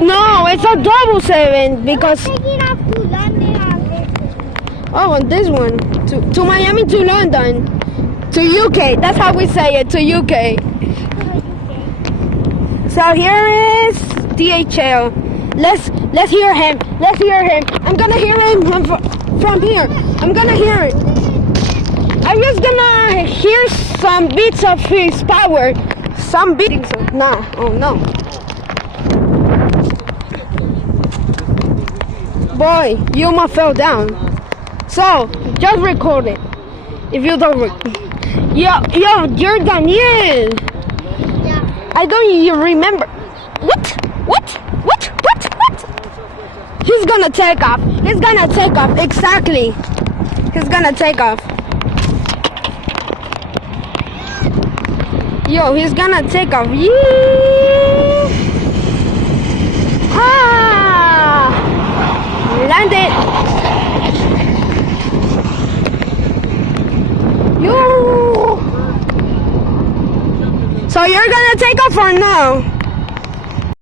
No, it's a double 7 because. Taking off to London on this. Oh, on this one. To Miami, to London. To UK. That's how we say it. To UK. So here is DHL. Let's hear him. Let's hear him. I'm gonna hear him from here. I'm gonna hear it. I'm just gonna hear some bits of his power. Some beats. No. Oh no. Boy, you must fell down. So just record it. If you don't Yo, you're Daniel. Yeah. I don't even remember. What? He's gonna take off. He's gonna take off. Exactly. He's gonna take off. Yo, he's gonna take off. Yeah. Ah! Landed. Yo. So you're gonna take off or no?